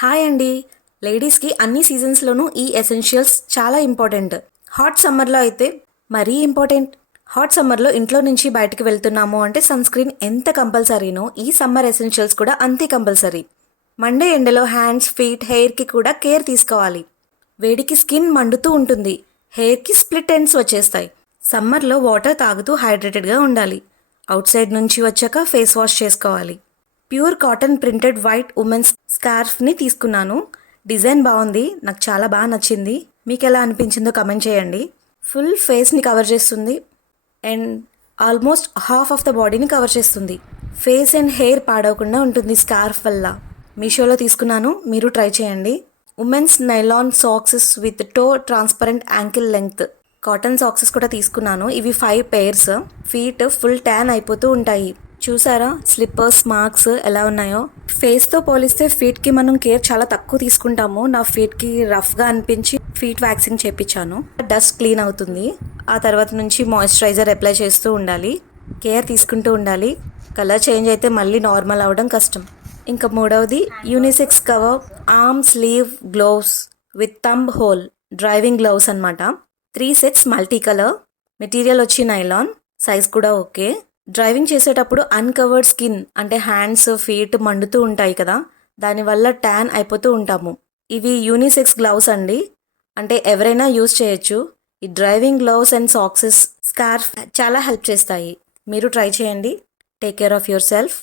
Hi అండి. లేడీస్కి అన్ని సీజన్స్లోనూ ఈ ఎసెన్షియల్స్ చాలా ఇంపార్టెంట్. హాట్ సమ్మర్లో అయితే మరీ ఇంపార్టెంట్. హాట్ సమ్మర్లో ఇంట్లో నుంచి బయటకు వెళ్తున్నాము అంటే సన్ స్క్రీన్ ఎంత కంపల్సరీనో ఈ సమ్మర్ ఎసెన్షియల్స్ కూడా అంతే కంపల్సరీ. మండే ఎండలో హ్యాండ్స్, ఫీట్, హెయిర్కి కూడా కేర్ తీసుకోవాలి. వేడికి స్కిన్ మండుతూ ఉంటుంది, హెయిర్కి స్ప్లిట్ ఎండ్స్ వచ్చేస్తాయి. సమ్మర్లో వాటర్ తాగుతూ హైడ్రేటెడ్గా ఉండాలి. అవుట్ సైడ్ నుంచి వచ్చాక ఫేస్ వాష్ చేసుకోవాలి. Pure cotton printed white women's స్కార్ఫ్ని తీసుకున్నాను. డిజైన్ బాగుంది, నాకు చాలా బాగా నచ్చింది. మీకు ఎలా అనిపించిందో కమెంట్ చేయండి. ఫుల్ ఫేస్ని కవర్ చేస్తుంది and almost half of the బాడీని కవర్ చేస్తుంది. ఫేస్ అండ్ హెయిర్ పాడవకుండా ఉంటుంది స్కార్ఫ్ వల్ల. మీషోలో తీసుకున్నాను, మీరు ట్రై చేయండి. Women's nylon socks with toe transparent ankle length cotton socks కూడా తీసుకున్నాను. ఇవి 5 pairs. ఫీట్ ఫుల్ ట్యాన్ అయిపోతూ ఉంటాయి. చూసారా స్లిప్పర్స్ మార్క్స్ ఎలా ఉన్నాయో. ఫేస్తో పోలిస్తే ఫీట్కి మనం కేర్ చాలా తక్కువ తీసుకుంటాము. నా ఫీట్కి రఫ్గా అనిపించి ఫీట్ వ్యాక్సింగ్ చేయించాను. డస్ట్ క్లీన్ అవుతుంది. ఆ తర్వాత నుంచి మాయిశ్చరైజర్ అప్లై చేస్తూ ఉండాలి. కేర్ తీసుకుంటూ ఉండాలి. కలర్ చేంజ్ అయితే మళ్ళీ నార్మల్ అవ్వడం కష్టం. ఇంకా మూడవది unisex cover arm sleeve gloves with thumb hole driving gloves అనమాట. 3 sets మల్టీ కలర్. మెటీరియల్ వచ్చి నైలాన్, సైజ్ కూడా ఓకే. డ్రైవింగ్ చేసేటప్పుడు అన్కవర్డ్ స్కిన్ అంటే హ్యాండ్స్, ఫీట్ మండుతూ ఉంటాయి కదా, దానివల్ల ట్యాన్ అయిపోతూ ఉంటాము. ఇవి యూనిసెక్స్ గ్లౌస్ అండి, అంటే ఎవరైనా యూజ్ చేయొచ్చు. ఈ driving gloves and socks, scarf చాలా హెల్ప్ చేస్తాయి. మీరు ట్రై చేయండి. Take care of your self.